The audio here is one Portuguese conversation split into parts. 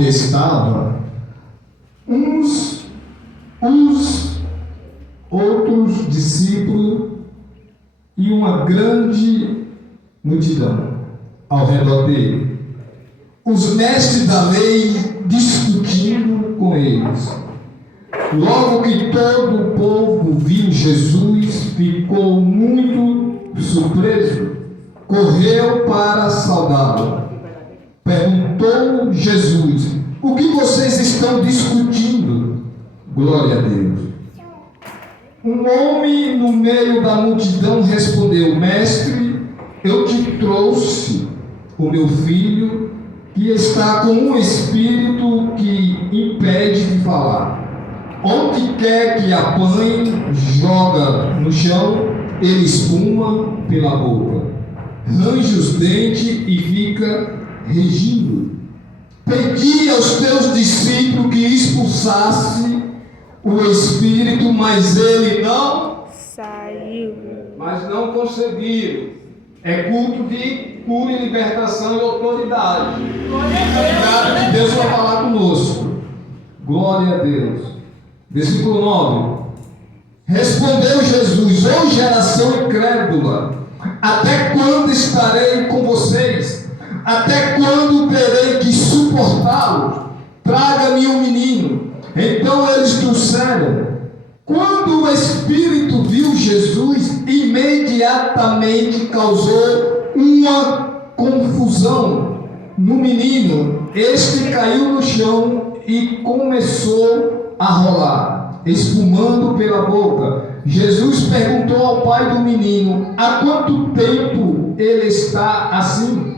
estava os outros discípulos e uma grande multidão ao redor dele. Os mestres da lei discutindo com eles. Logo que todo o povo viu Jesus, ficou muito surpreso. Correu para saudá-lo. Perguntou Jesus: o que vocês estão discutindo? Glória a Deus. Um homem no meio da multidão respondeu: Mestre, eu te trouxe o meu filho, que está com um espírito que impede de falar. Onde quer que apanhe, joga no chão, ele espuma pela boca, range os dentes e fica regindo. Pedi aos teus discípulos que expulsasse o espírito, mas ele não saiu. Mas não conseguiram. É culto de cura e libertação e autoridade. Obrigado que Deus vai falar conosco. Glória a Deus. Versículo 9. Respondeu Jesus: ó geração incrédula, até quando estarei com vocês? Até quando terei que suportá-los? Traga-me um menino. Então eles trouxeram. Quando o Espírito viu Jesus, imediatamente causou uma confusão no menino. Este caiu no chão e começou a rolar, espumando pela boca. Jesus perguntou ao pai do menino: há quanto tempo ele está assim?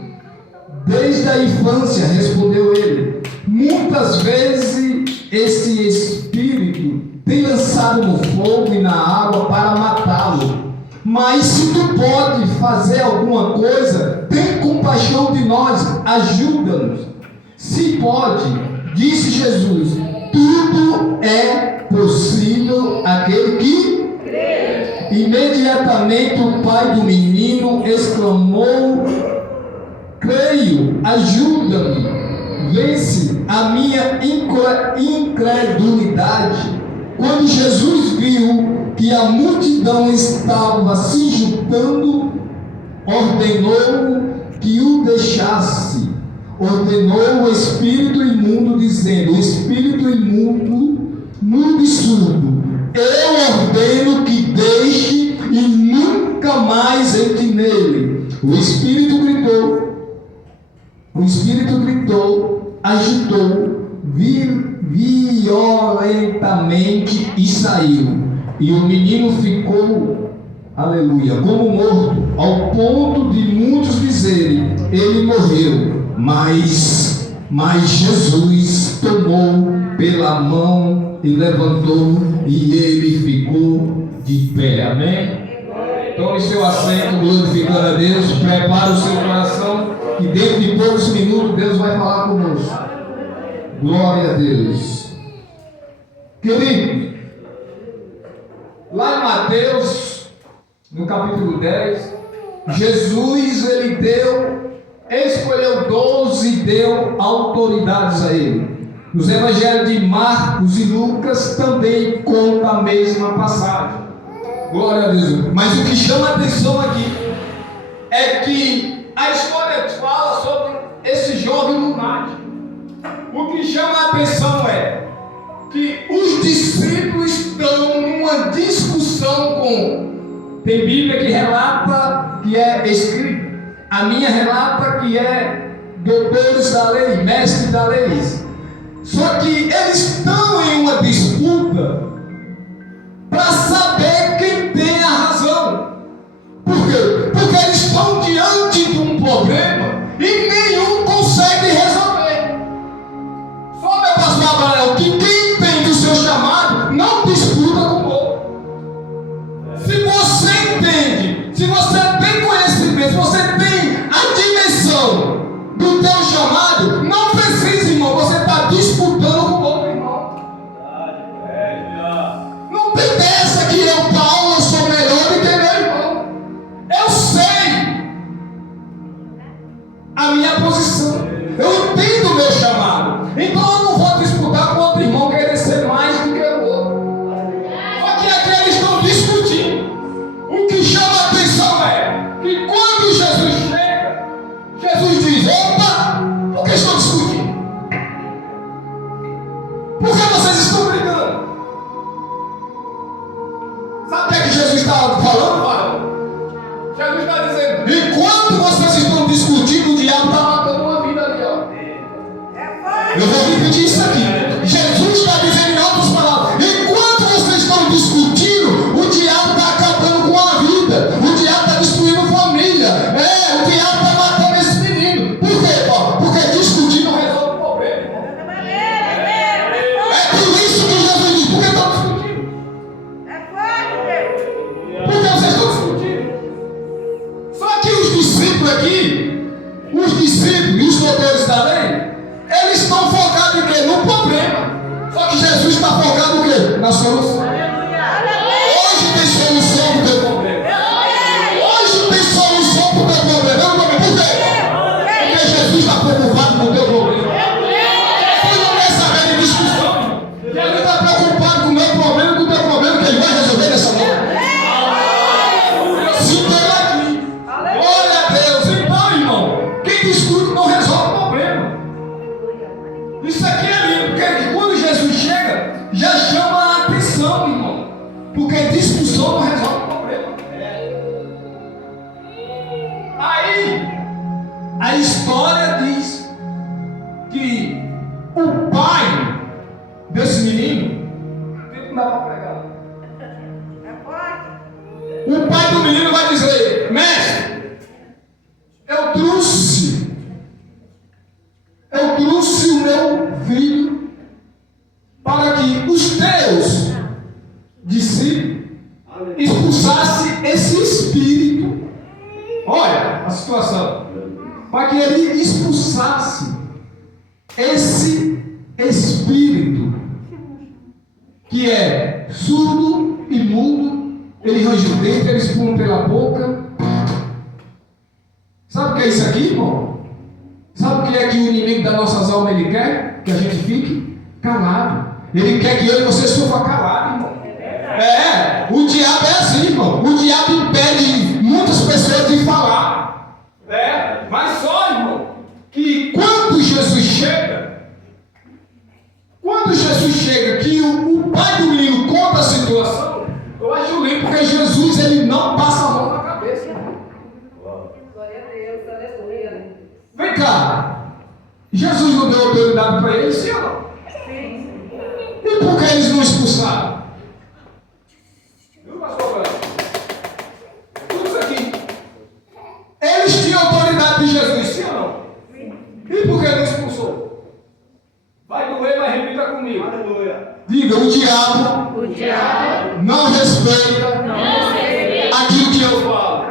Desde a infância, respondeu ele. Muitas vezes esse espírito tem lançado no fogo e na água para matá-lo. Mas se tu pode fazer alguma coisa, tem compaixão de nós, ajuda-nos. Se pode, disse Jesus, tudo é possível àquele que crê. Imediatamente o pai do menino exclamou: creio, ajuda-me, vence a minha incredulidade. Quando Jesus viu que a multidão estava se juntando, ordenou que o deixasse. Ordenou o espírito imundo, dizendo: o espírito imundo, mudo e surdo, eu ordeno que deixe e nunca mais entre nele. O espírito gritou, agitou violentamente e saiu. E o menino ficou, aleluia, como morto, ao ponto de muitos dizerem: ele morreu. Mas Jesus tomou pela mão e levantou, e ele ficou de pé. Amém? Tome seu assento, glorificando a Deus. Prepare o seu coração, que dentro de poucos minutos Deus vai falar conosco. Glória a Deus. Querido, lá em Mateus, no capítulo 10, Jesus escolheu 12 e deu autoridades a ele. Os evangelhos de Marcos e Lucas também contam a mesma passagem. Glória a Deus. Mas o que chama a atenção aqui é que a história fala sobre esse jovem lunático. O que chama a atenção é que os discípulos estão numa discussão com... Tem Bíblia que relata que é escrito. A minha relata que é doutores da lei, mestres da lei. Só que eles estão em uma disputa para saber quem tem a razão. Por quê? Porque eles estão diante de um problema e nenhum consegue resolver. Só, meu pastor Abraão, que quem entende o seu chamado não disputa com o outro. Se você entende, se você tem conhecimento, se você tem a dimensão do teu chamado, não precisa, irmão, você está disputando com o outro irmão. Não tem dessa que eu repetir isso aqui. Jesus está dizendo em outras palavras: enquanto vocês estão discutindo, o diabo está acabando com a vida, o diabo está destruindo família, o diabo está matando esse menino. Por quê, irmão? Porque discutir não resolve o problema. É por isso que Jesus diz: por que estão discutindo? Porque vocês estão discutindo. Só que os discípulos aqui, os discípulos e os doutores da lei, eles estão focados em quê? No problema. Só que Jesus está focado em quê? Na solução. Hoje tem solução para o teu problema. Hoje tem solução para o teu problema. Por quê? Porque Jesus está preocupado com o teu problema. Ele não quer saber de discussão. Ele está preocupado com o meu problema e com o teu problema, que ele vai resolver nessa noite. Se tem aqui. Glória a Deus. Então, irmão, quem discute não resolve o problema. Isso aqui é lindo, porque quando Jesus chega, já chama a atenção, irmão. Porque discussão não resolve o problema. Aí, a história diz que o pai desse menino, não dá para pregar. O pai do menino vai dizer: mestre, eu trouxe o meu filho para que os teus discípulos expulsassem esse espírito. Olha a situação. Para que ele expulsasse esse espírito que é surdo e mudo. Ele range o dente, ele espuma pela boca. Sabe o que é isso aqui, irmão? Sabe o que é que o inimigo das nossas almas ele quer? Que a gente fique calado. Ele quer que eu e você sofra calado, irmão. O diabo é assim, irmão. O diabo impede muitas pessoas de falar. Mas só, irmão, que quando Jesus chega, que o pai do menino conta a situação, eu acho lindo, porque Jesus ele não passa a mão na cabeça. Glória a Deus, aleluia. Vem cá, Jesus não deu autoridade para eles, sim ou não? Sim. E por que eles não expulsaram? Viu, pastor Branco? Tudo isso aqui. Eles tinham autoridade de Jesus, sim ou não? Sim. E por que não expulsou? Vai doer, mas repita comigo. Aleluia. Diga: o diabo não respeita aquilo que eu falo.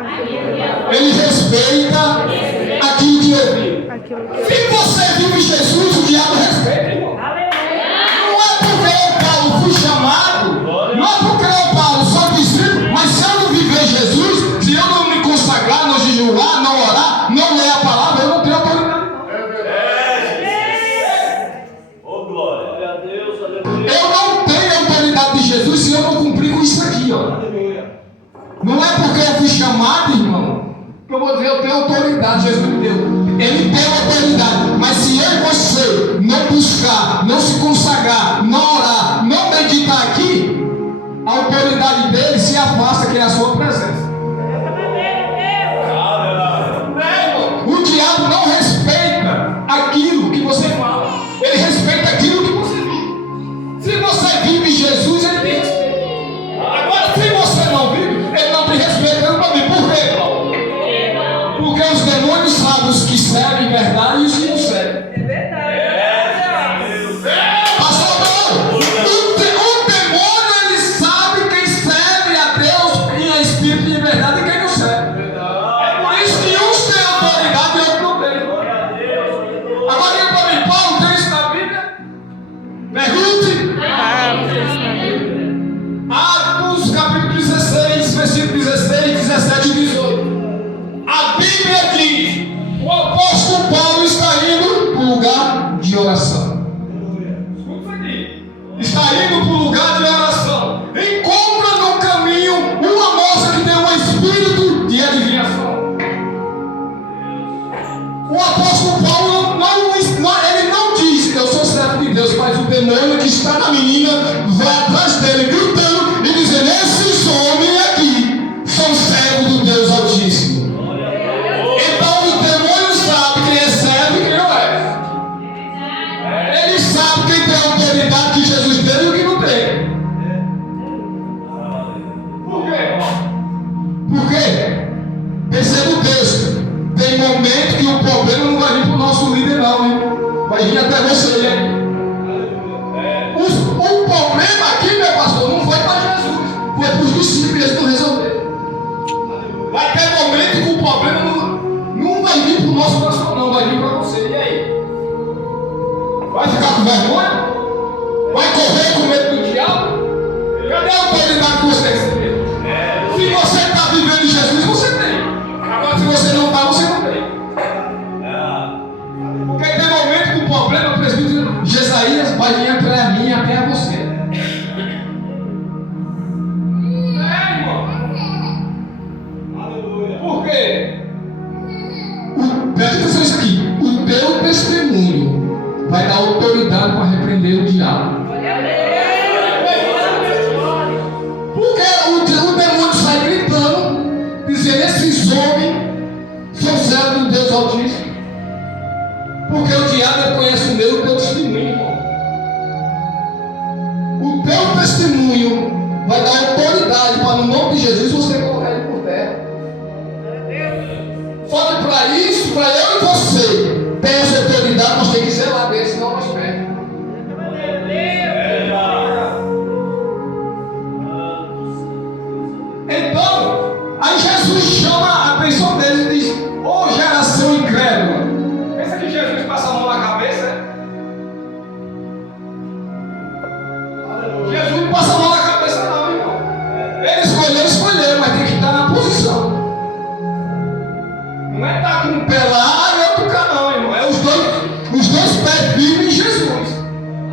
Ele respeita aquilo que eu vivo. Se você vive Jesus, o diabo respeita, irmão. Não é porque o Paulo fui chamado, não é porque o Paulo só discípulo, mas se eu não viver Jesus, se eu não me consagrar, não jejuar, não orar, não ler a palavra, eu não tenho autoridade. Eu não tenho autoridade de Jesus se eu não cumprir com isso aqui, ó. Não é porque eu fui chamado, irmão, que eu vou dizer: eu tenho autoridade, Jesus me deu. Ele tem autoridade, mas se eu e você não buscar, não se consagrar, não orar, não meditar aqui, a autoridade dele se afasta, que é a sua presença. O diabo não respeita aquilo que você fala, ele respeita aquilo que você vive. Se você vive Jesus, ele tem respeito. Agora, se você não vive, ele não tem respeito. Eu não vi. Por quê, irmão? Porque os demônios sabem os que servem verdade e os que não servem. É verdade. Pastor, o demônio ele sabe quem serve a Deus em espírito de verdade e quem não serve. É por isso que uns têm autoridade e outros não têm. Agora diga para mim: Paulo tem isso na Bíblia? Pergunte. Atos capítulo 16, versículo 16, 17 e 18. A Bíblia diz: o apóstolo Paulo está indo para o lugar de oração. Escuta isso aqui. Está indo para o lugar de oração. Encontra no caminho uma moça que tem um espírito de adivinhação. O apóstolo Paulo ele não diz: eu sou servo de Deus, mas o demônio que está na menina vai atrás dele gritando e dizendo: esses homens aqui são servos do Deus Altíssimo. Então o demônio sabe quem é servo e quem não é. Ele sabe com vergonha? Vai correr com medo do diabo? Cadê a autoridade que você recebeu? Se você está vivendo em Jesus, você tem. Agora, se você não está, você não tem. Porque tem momento que o problema, o presbítero Jesaías, vai vir até a mim e até a você. Irmão. Por quê? Presta atenção nisso aqui. O teu testemunho vai dar autoridade para repreender o diabo. Porque o demônio sai gritando, dizendo: esses homens são servos do Deus Altíssimo. Porque o diabo conhece o meu e o teu testemunho, irmão. O teu testemunho vai dar autoridade para, no nome de Jesus, você colocar ele por terra. Só que para isso, para eu e você ter essa autoridade, nós temos que zelar dele, senão nós perdemos. Então, aí Jesus chama a atenção deles e diz: ô geração incrédula. Pensa que Jesus passa a mão na cabeça, né? Jesus não passa a mão na cabeça, não, irmão. Ele escolheu, mas tem que estar na posição. Não é estar com um pé lá e outro cá, não, irmão. É os dois pés firmes em Jesus.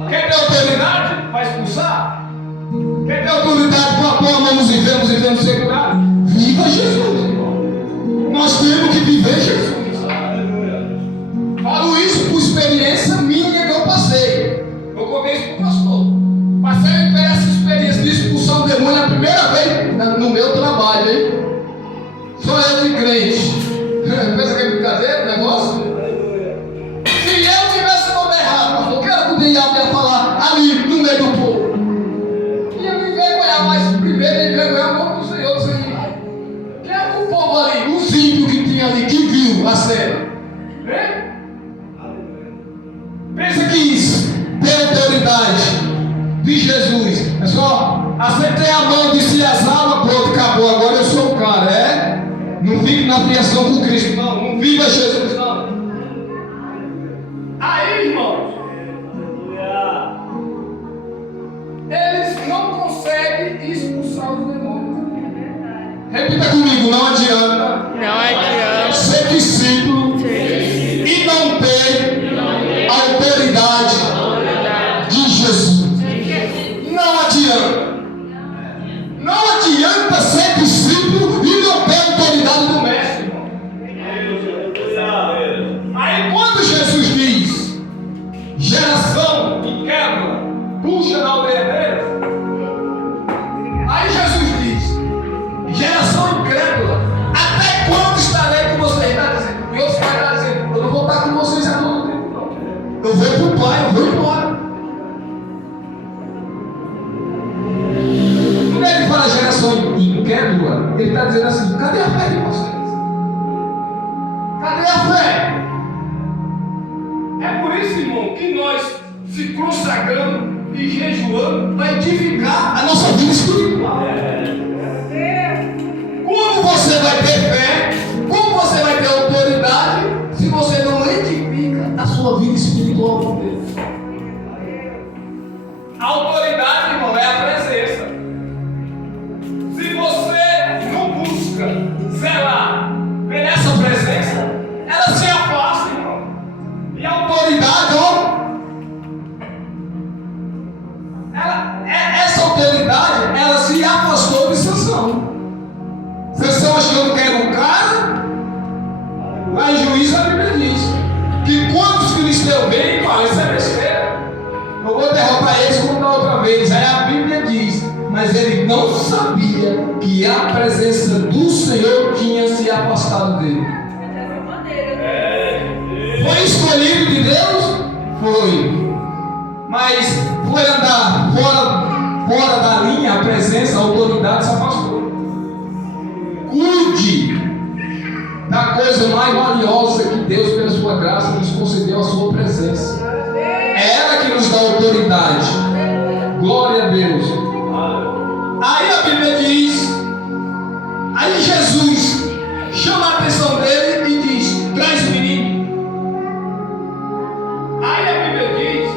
Quem tem autoridade para expulsar? Quem tem autoridade para pôr a mão nos enfermos segurar? Viva Jesus, irmão. Nós temos que viver Jesus. Falo isso por experiência minha que eu passei. Eu contei isso para o pastor. Passei por essa experiência de expulsar o demônio a primeira vez no meu trabalho, hein? Sou eu de crente. Pensa que é brincadeira o negócio? Se eu tivesse nome errado, eu quero que o diabo ia falar ali no meio do povo. Ia me envergonhar, mas primeiro ele envergonhar o nome do Senhor. Quem é o povo ali? Os ímpios que tinha ali, que viu a cena. Pensa que isso tem autoridade de Jesus. É só acertei a mão, disse as almas, pronto, acabou. Agora eu sou o cara, é? Não fique na criação com Cristo, não. Não viva Jesus, não. Aí, irmãos, eles não conseguem expulsar os demônios. Repita comigo: não adianta. Não adianta Ser discípulo e não ter a autoridade de Jesus. Não adianta. Não adianta ser discípulo e não ter a autoridade do mestre, irmão. Aí quando Jesus diz geração incrédula, puxa na orelha deles. Aí Jesus diz: geração incrédula, até quando estarei com vocês? Está dizendo. E outros vai estar dizendo: eu não vou estar com vocês a todo tempo, não. Eu vou para o Pai, eu vou embora. Quando ele fala geração incrédula, ele está dizendo assim: cadê a fé de vocês? Cadê a fé? É por isso, irmão, que nós se consagramos e jejuamos para edificar a nossa vida espiritual. Como você vai ter fé? Como você vai ter autoridade se você não edifica a sua vida espiritual com Deus? A autoridade, irmão, é a presença. Se você não busca zelar por essa presença, ela se afasta, irmão. E a autoridade, ó, essa autoridade, ela se afastou de Sansão. Sansão achando que era um cara. Lá em Juízes a Bíblia diz que quando os filisteus vêm, fala: isso é besteira, eu vou derrotar eles como da outra vez. Aí a Bíblia diz: mas ele não sabia que a presença do Senhor tinha se afastado dele. Foi escolhido de Deus? Foi. Mas foi andar fora da linha, a presença, a autoridade se afastou. Cuide da coisa mais valiosa que Deus, pela sua graça, nos concedeu, a sua presença. É ela que nos dá autoridade. Glória a Deus. Aí a Bíblia diz, aí Jesus chama a atenção dele e diz: traz o menino. Aí a Bíblia diz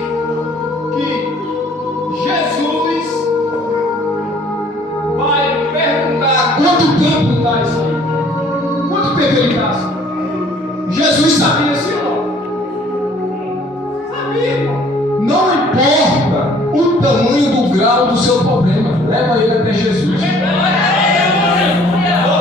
tamanho do grau do seu problema. Leva ele até Jesus.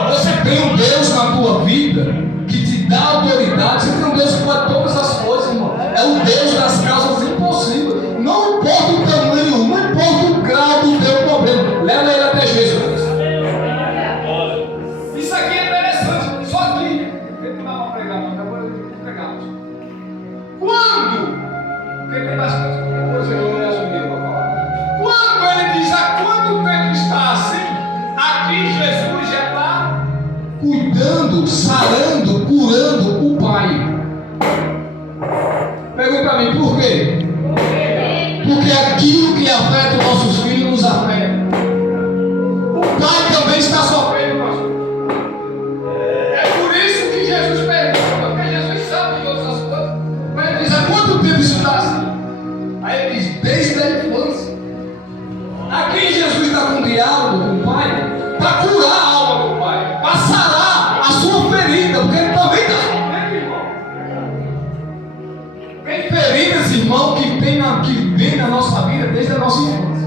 Você tem um Deus na tua vida que te dá autoridade. Você tem um Deus que faz todas as coisas, irmão. É o Deus das causas impossíveis. Não importa o tamanho, não importa o grau do teu problema. Leva ele até Jesus. Isso aqui é interessante. Só que, não dá para pregar, mas agora eu vou pregar. Quando? Porque tem bastante coisa que eu não assumi para falar. Quando ele diz há quanto tempo está assim, aqui Jesus já está cuidando, sarando, curando o Pai. Pergunta para mim, por quê? Porque aquilo que afeta os nossos filhos nos afeta. O Pai também está sofrendo, pastor. É por isso que Jesus pergunta, porque Jesus sabe de todas as coisas. Mas ele diz, há quanto tempo isso está assim? Aí ele diz, desde a infância. Aqui Jesus está com um diálogo com o Pai para curar a alma do Pai, para sarar a sua ferida, porque ele também está sofrendo, irmão. Tem feridas, irmão, que vem na nossa vida desde a nossa infância.